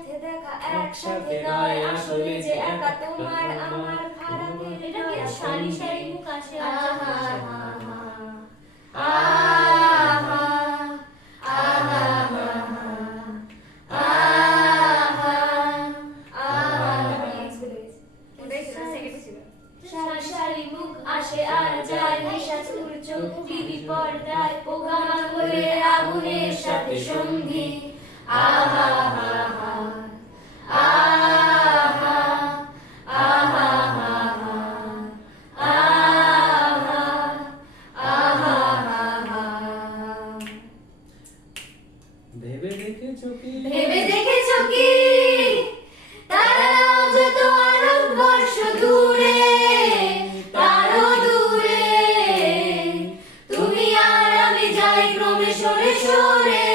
সাথে দেখা একসাথে নয় আসলে যে একা তোমার আমার খারাপের এটা কি সারি সারি মুখ আসে আহা সারি সারি মুখ আসে আর যায় নিশাচুর চোখ টিভি পর্দায় পোগামা করে আগুনের সাথে সন্ধি আহা ভেবে দেখেছো কি ভেবে দেখেছো কি তারাও যত আলোকবর্ষ দূরে তারও দূরে তুমি আর আমি যাই ক্রমে সরে সরে